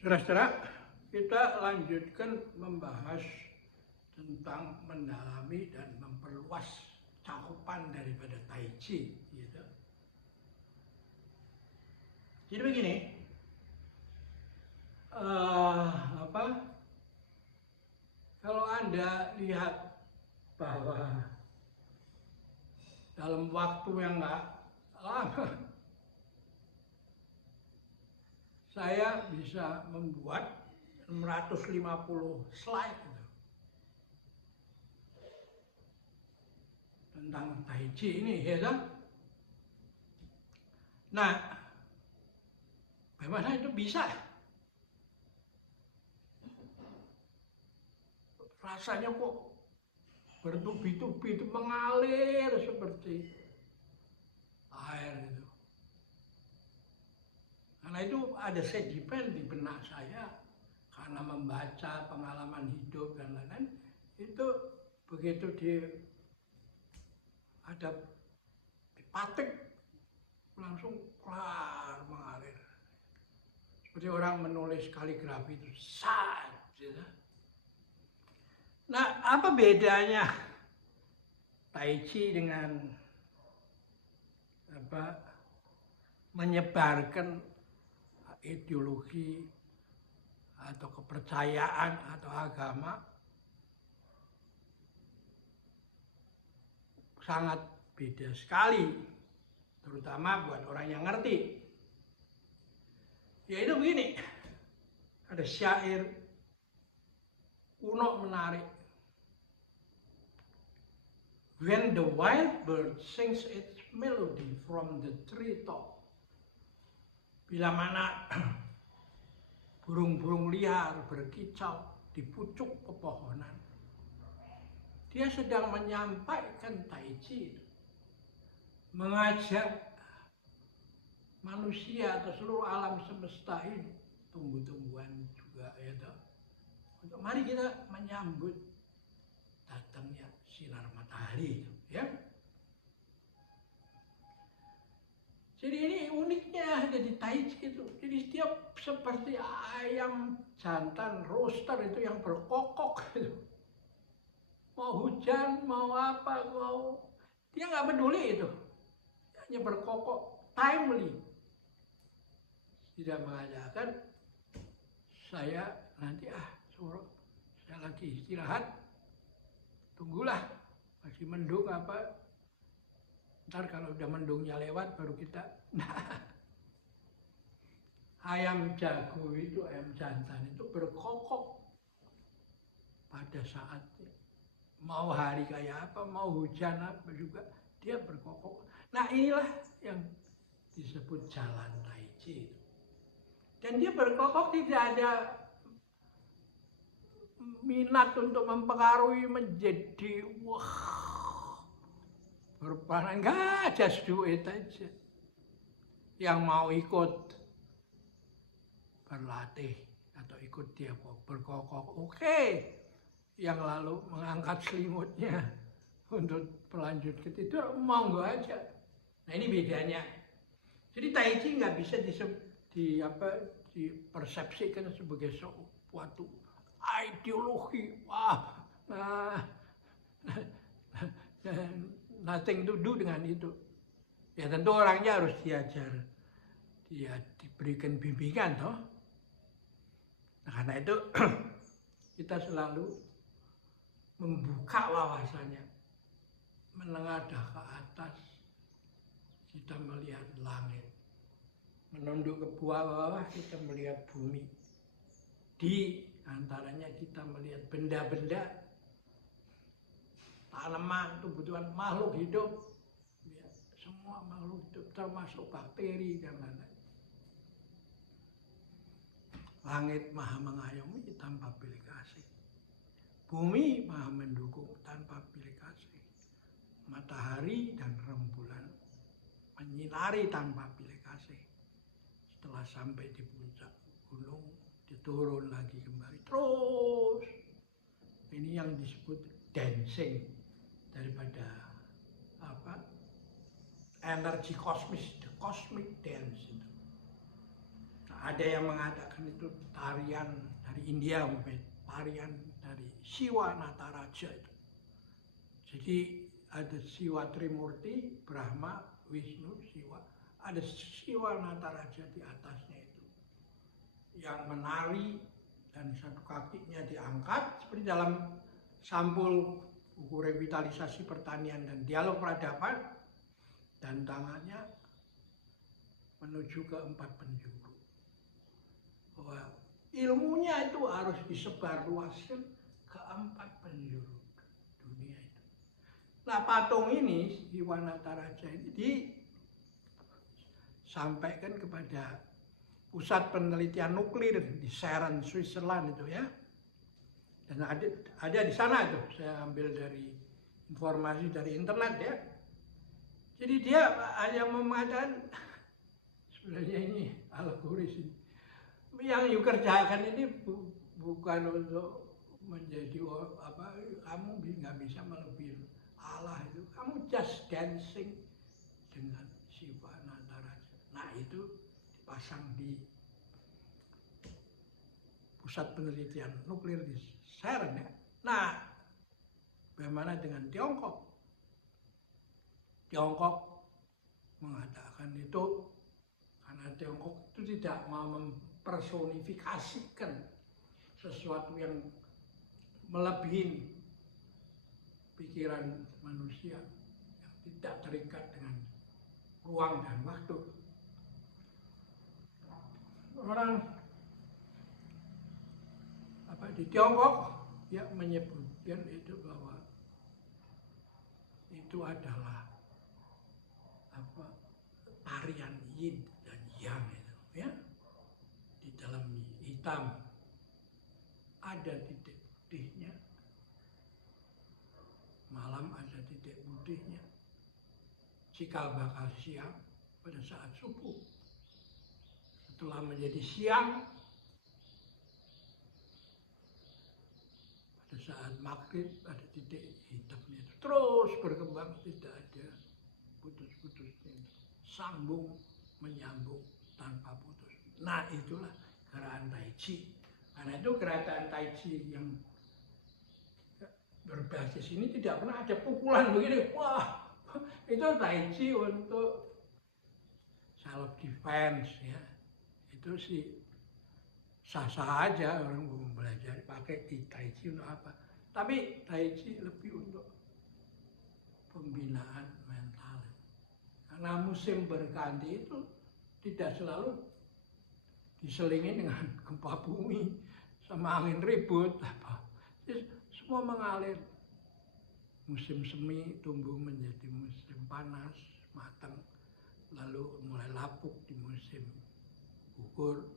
Saudara-saudara, kita lanjutkan membahas tentang mendalami dan memperluas cakupan daripada Tai Chi. Gitu. Jadi begini, kalau Anda lihat bahwa dalam waktu yang nggak lama, saya bisa membuat 650 slide gitu, tentang Tai Chi ini, ya kan? Nah, bagaimana itu bisa? Rasanya kok bertubi-tubi itu mengalir seperti air gitu. Karena itu ada sedimen di benak saya karena membaca pengalaman hidup dan lain-lain. Itu begitu dipatik langsung kelar mengalir. Seperti orang menulis kaligrafi itu sat gitu. Nah, apa bedanya Tai Chi dengan menyebarkan ideologi atau kepercayaan atau agama? Sangat beda sekali, terutama buat orang yang ngerti. Yaitu begini, ada syair kuno menarik. When the wild bird sings its melody from the treetop. Bila mana burung-burung liar berkicau di pucuk pepohonan, dia sedang menyampaikan Tai Chi, mengajak manusia atau seluruh alam semesta ini, tumbuh-tumbuhan juga, ya toh, untuk mari kita menyambut datangnya sinar matahari itu, ya. Jadi ini uniknya dari Tai Chi itu. Jadi setiap seperti ayam jantan roaster itu yang berkokok gitu. Mau hujan, mau apa, dia nggak peduli itu. Hanya berkokok, timely. Tidak mengajarkan saya nanti saya lagi istirahat, tunggulah masih mendung apa, ntar kalau udah mendungnya lewat baru kita. Nah, ayam jago itu, ayam jantan itu berkokok pada saat mau hari kayak apa, mau hujan apa juga dia berkokok. Nah, inilah yang disebut jalan Tai Chi. Dan dia berkokok tidak ada minat untuk mempengaruhi menjadi berpanan, enggak, just do it aja. Yang mau ikut berlatih atau ikut dia berkokok, oke. Yang lalu mengangkat selimutnya untuk berlanjut ke tidur, monggo aja. Nah, ini bedanya. Jadi Tai Chi nggak bisa dipersepsikan sebagai suatu ideologi. Wah, nothing to do dengan itu. Ya tentu orangnya harus diajar, dia diberikan bimbingan toh. Nah, karena itu kita selalu membuka wawasannya, menengadah ke atas, kita melihat langit, menunduk ke bawah kita melihat bumi, di antaranya kita melihat benda-benda, tanaman, tumbuhan, makhluk hidup, ya, semua makhluk hidup termasuk bakteri dan lain-lain. Langit maha mengayomi tanpa pilih kasih. Bumi maha mendukung tanpa pilih kasih. Matahari dan rembulan menyinari tanpa pilih kasih. Setelah sampai di puncak gunung, diturun lagi kembali. Terus, ini yang disebut dancing daripada energi kosmis, the cosmic dance itu. Nah, ada yang mengatakan itu tarian dari India, tarian dari Siwa Nataraja itu. Jadi ada Siwa Trimurti, Brahma, Wisnu, Siwa. Ada Siwa Nataraja di atasnya itu. Yang menari dan satu kakinya diangkat seperti dalam sampul buku revitalisasi pertanian dan dialog peradaban, dan tangannya menuju ke 4 penjuru. Bahwa ilmunya itu harus disebarluaskan ke 4 penjuru dunia itu. Nah, patung ini, Siwa Nataraja ini disampaikan kepada pusat penelitian nuklir di CERN, Switzerland itu ya. Dan ada di sana itu, saya ambil dari informasi dari internet ya. Jadi dia hanya mengatakan sebenarnya ini alegoris ini. Yang you kerjakan ini bukan untuk menjadi apa, kamu nggak bisa melebihi Allah itu. Kamu just dancing dengan Siwa Nataraja. Nah itu dipasang di pusat penelitian nuklir di CERN ya. Nah, bagaimana dengan Tiongkok? Tiongkok mengatakan itu karena Tiongkok itu tidak mau mempersonifikasikan sesuatu yang melebihi pikiran manusia yang tidak terikat dengan ruang dan waktu. Orang di Tiongkok ya menyebutkan itu bahwa itu adalah tarian yin dan yang itu ya. Di dalam hitam ada titik putihnya, malam ada titik putihnya, cikal bakal siang pada saat subuh, setelah menjadi siang pada saat maghrib ada titik hitamnya itu terus berkembang, tidak ada putus-putusnya, sambung menyambung tanpa putus. Nah itulah gerakan Tai Chi. Karena itu gerakan Tai Chi yang berbasis ini tidak pernah ada pukulan begini. Wah, itu Tai Chi untuk self defense ya. Itu sih sah-sah aja orang mau belajar pakai Tai Chi untuk apa. Tapi Tai Chi lebih untuk pembinaan mental. Karena musim berganti itu tidak selalu diselingi dengan gempa bumi sama angin ribut apa. Semua mengalir. Musim semi tumbuh menjadi musim panas, matang, lalu mulai lapuk di musim gugur,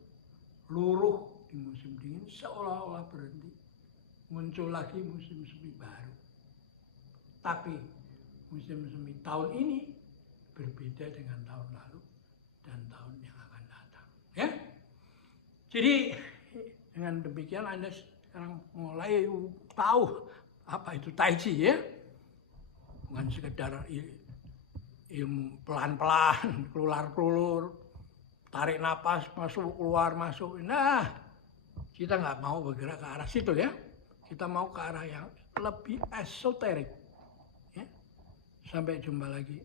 luruh di musim dingin, seolah-olah berhenti. Muncul lagi musim semi baru. Tapi musim semi tahun ini berbeda dengan tahun lalu dan tahun yang akan datang. Ya, jadi dengan demikian Anda sekarang mulai tahu apa itu Tai Chi ya, bukan sekedar ilmu pelan-pelan, keluar-keluar, tarik napas masuk keluar masuk. Nah, kita nggak mau bergerak ke arah situ ya. Kita mau ke arah yang lebih esoterik. Ya. Sampai jumpa lagi.